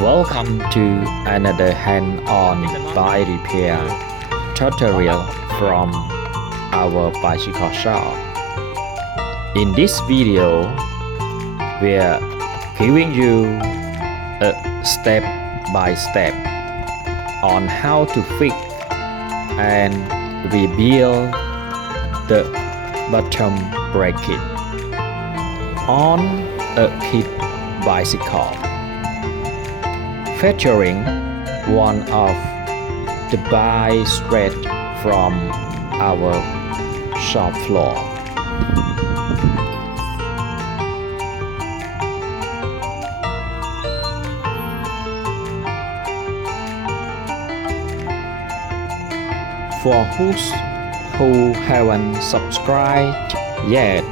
Welcome to another hand-on bike repair tutorial from our bicycle shop. In this video, we're giving you a step-by-step on how to fix and rebuild the bottom bracket on a kid bicycle, featuring one of the bike straight from our shop floor. For those who haven't subscribed yet,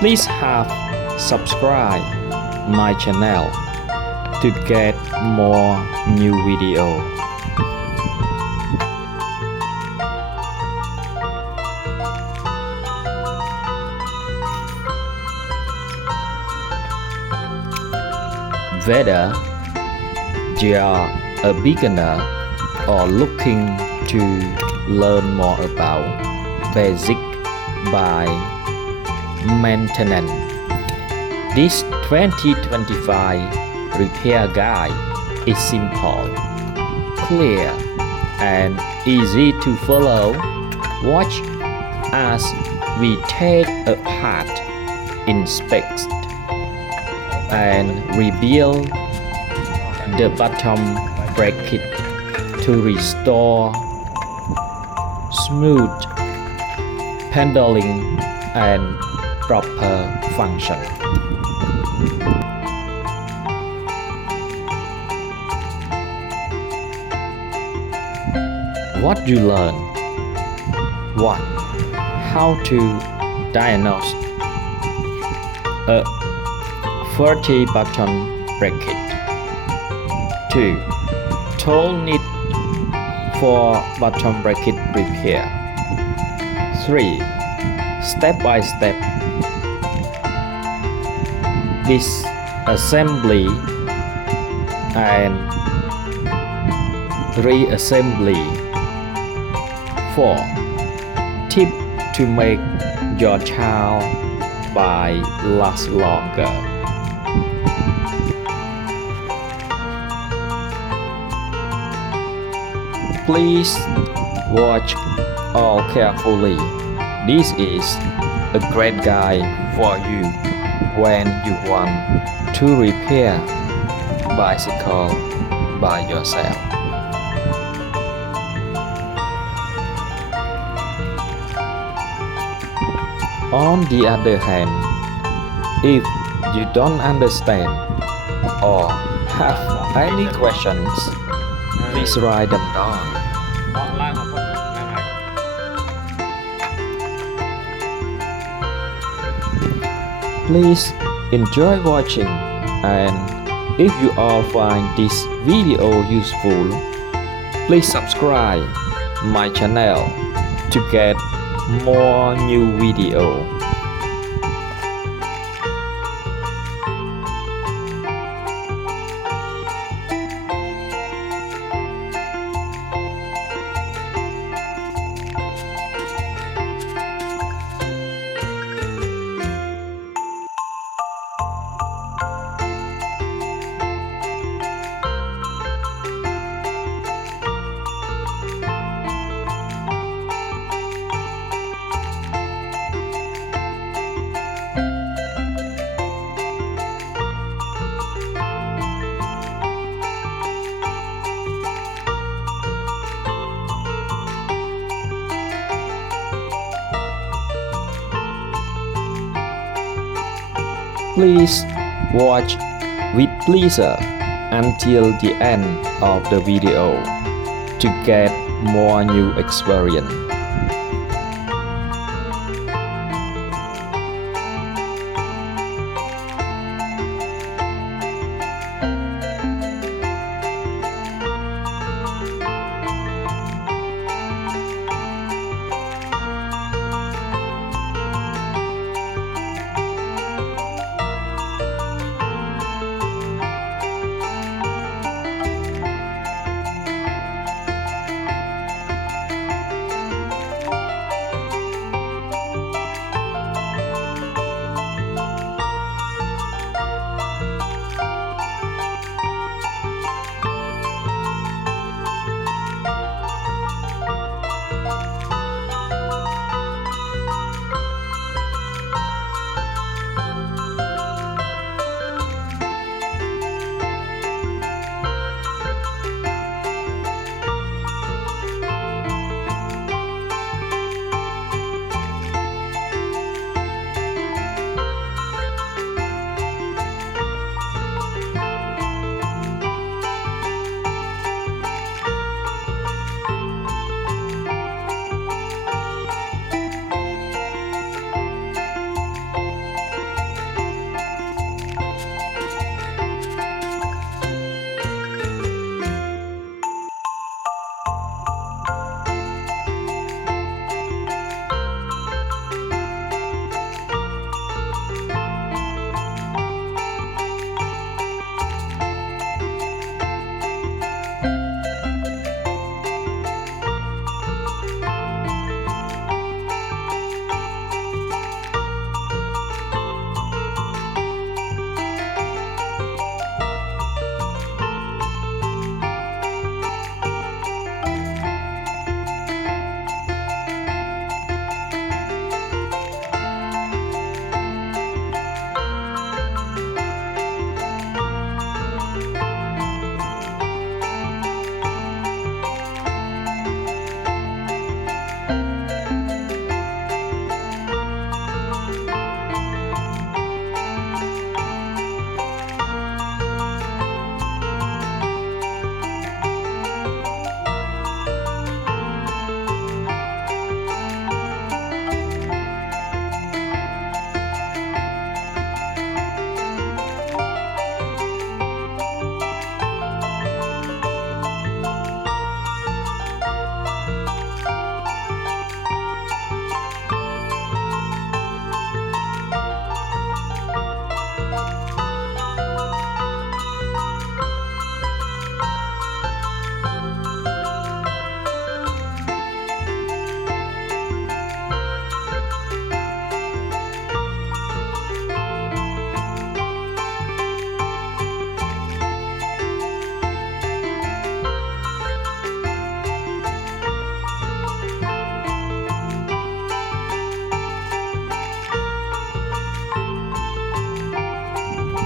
please have subscribe my channel to get more new video. Whether you're a beginner or looking to learn more about basic bike maintenance, this 2025 repair guide is simple, clear, and easy to follow. Watch as we take apart, inspect, and rebuild the bottom bracket to restore smooth handling and proper function. What you learn: 1. How to diagnose a faulty bottom bracket. 2. Tool need for bottom bracket repair. 3. Step-by-step disassembly and reassembly. 4. Tip to make your child bike last longer. Please watch all carefully. This is a great guide for you when you want to repair bicycle by yourself. On the other hand, if you don't understand or have any questions, please write them down. Please enjoy watching, and if you all find this video useful, please subscribe my channel to get more new video. Please watch with pleasure until the end of the video to get more new experience.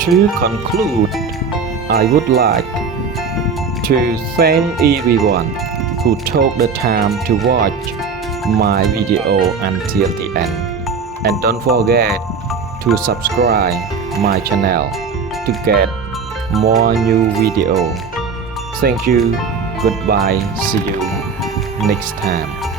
To conclude, I would like to thank everyone who took the time to watch my video until the end. And don't forget to subscribe my channel to get more new video. Thank you. Goodbye. See you next time.